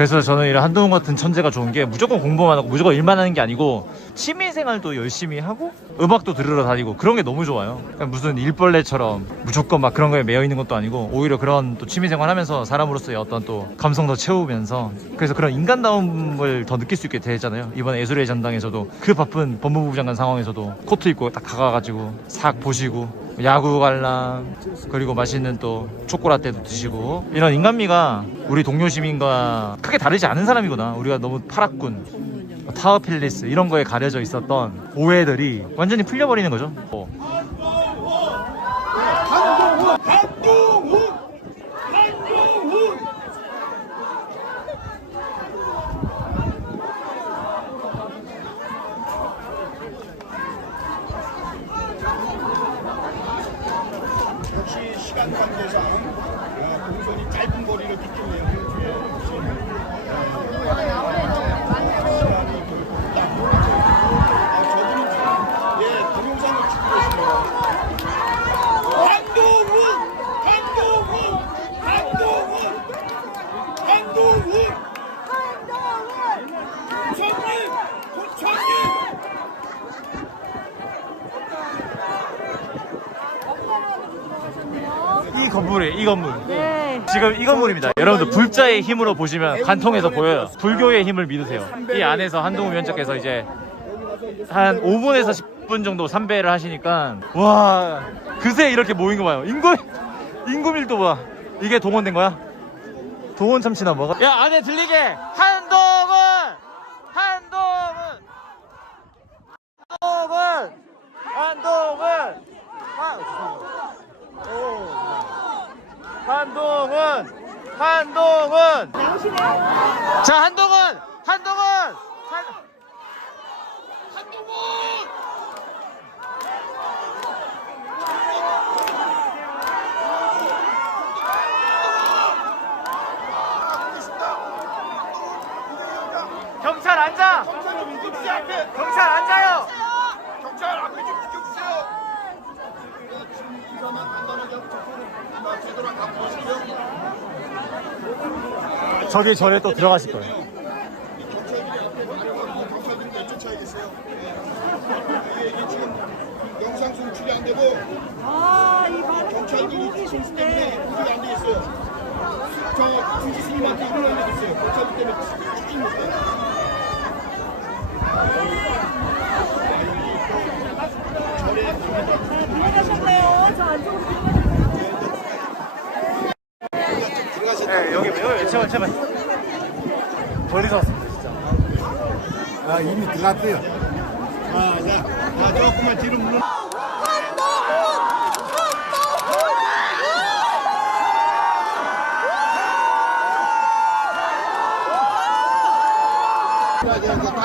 그래서 저는 이런 한동훈 같은 천재가 좋은 게 무조건 공부만 하고 무조건 일만 하는 게 아니고 취미 생활도 열심히 하고 음악도 들으러 다니고 그런 게 너무 좋아요. 그러니까 무슨 일벌레처럼 무조건 막 그런 거에 매여 있는 것도 아니고 오히려 그런 또 취미 생활 하면서 사람으로서의 어떤 또 감성도 채우면서 그래서 그런 인간다움을 더 느낄 수 있게 되잖아요. 이번 예술의 전당에서도 그 바쁜 법무부 장관 상황에서도 코트 입고 딱 가가지고 싹 보시고 야구 관람 그리고 맛있는 또 초코라떼도 드시고. 이런 인간미가 우리 동료 시민과 크게 다르지 않은 사람이구나. 우리가 너무 파랗군. 타워 필리스 이런 거에 가려져 있었던 오해들이 완전히 풀려버리는 거죠 어. 역 시 시간 관계상 어, 동선이 짧은 거리를 기 때문에 시간이 그딱 아, 예 계시네요. 한동훈, 한동훈, 한동훈, 부처 이 건물에 이 건물 네. 지금 이 건물입니다 여러분들 불자의 힘으로 보시면 관통해서 보여요 불교의 힘을 믿으세요 이 안에서 한동훈 위원장께서 이제 한 5분에서 10분 정도 삼배를 하시니까 와 그새 이렇게 모인 거 봐요 인구 인구 밀도 봐 이게 동원된 거야? 동원 참치나 뭐가? 야 안에 들리게 한동훈 한동훈 한동훈 한동훈 아, 오. 한동훈 한동훈 자 한동훈! 한동훈! 한... 경찰 앉아! 경찰 민주주의 앞에. 경찰 앉아요! 경찰 앞에 좀 비켜주세요. 지금 인사만 간단하게 하고 저쪽으로 제대로 다 보시고요. 저기 절에 또 들어가실 거예요. 예. 안 되고 아, 이 경찰들이 지금 때문에 안 되겠어요. 저 김지수님한테 일어나야 되겠어요. 경찰들 때문에 죽지 못해요. 들어가셨네요. 저 안쪽으로 들어가셨네요. 네, 여기 여기 제발 어디서 왔습니다 진짜 아, 이미 들어갔어요. 아, 자, 아, 조금만 뒤로 물러.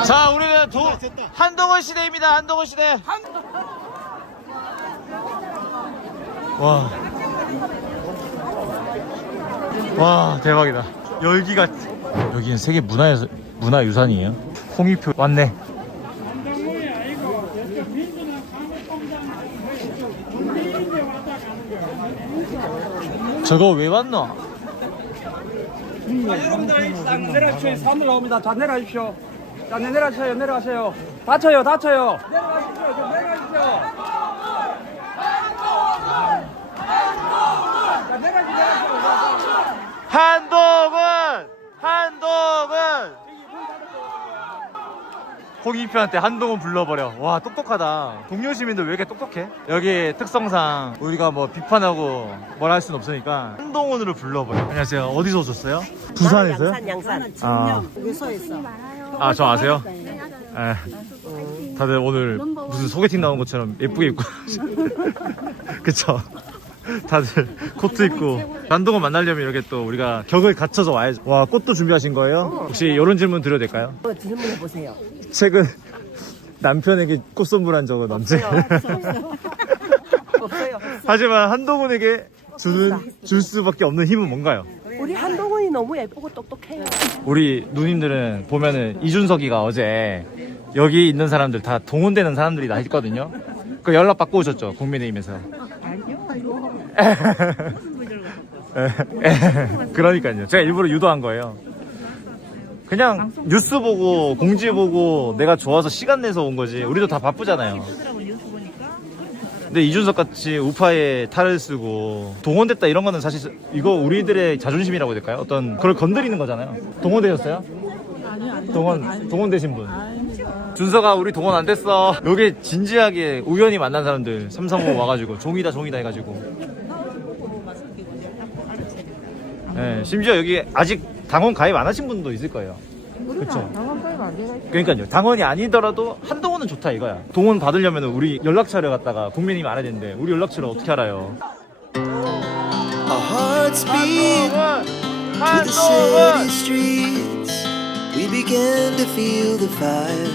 자 우리는 도, 한동훈 시대입니다 한동훈 시대 와. 와 대박이다 열기가 여기는 세계 문화 문화유산이에요 홍익표 왔네 저거 왜 왔노? 자, 내려가십시오. 사무실 나옵니다. 자, 내려가십시오. 자, 네, 내려가세요. 내려가세요. 다쳐요, 다쳐요. 내려가십시오. 자, 내려가십시오. 내려가십시오. 한동훈! 한동훈! 홍익표한테 한동훈 불러버려. 와, 똑똑하다. 동료 시민들 왜 이렇게 똑똑해? 여기 특성상 우리가 뭐 비판하고 뭘 할 순 없으니까 한동훈으로 불러버려. 안녕하세요. 어디서 오셨어요? 부산에서요? 양산 양산 아, 유서에서 아, 저 아세요? 예. 다들 오늘 무슨 소개팅 나온 것처럼 예쁘게 입고. 그쵸? 다들 코트 입고. 한동훈 만나려면 이렇게 또 우리가 격을 갖춰서 와야죠. 와, 꽃도 준비하신 거예요? 혹시 이런 질문 드려도 될까요? 질문해 보세요. 최근 남편에게 꽃 선물한 적은 언제? 없어요. 없어요. 하지만 한동훈에게 주는, 줄 수밖에 없는 힘은 뭔가요? 우리 한동훈이 너무 예쁘고 똑똑해요. 우리 누님들은 보면은 이준석이가 어제 여기 있는 사람들 다 동원되는 사람들이 다 있거든요. 그 연락 받고 오셨죠 국민의힘에서. 그러니까요. 제가 일부러 유도한 거예요. 그냥 뉴스 보고 공지 보고 내가 좋아서 시간 내서 온 거지. 우리도 다 바쁘잖아요. 근데 이준석 같이 우파에 탈을 쓰고 동원됐다 이런 거는 사실 이거 우리들의 자존심이라고 해야 될까요? 어떤 그걸 건드리는 거잖아요. 동원되셨어요? 동원 동원 되신 분. 준서가 우리 동원 안 됐어. 여기 진지하게 우연히 만난 사람들 335 와가지고 종이다 종이다 해가지고. 네, 심지어 여기 아직 당원 가입 안 하신 분도 있을 거예요. 그렇죠. 그러니까요. 당원이 아니더라도 한동훈은 좋다 이거야. 동원 받으려면 우리 연락처를 갖다가 국민님이 알아야 되는데 우리 연락처를 어떻게 알아요? City streets. We began to feel the fire.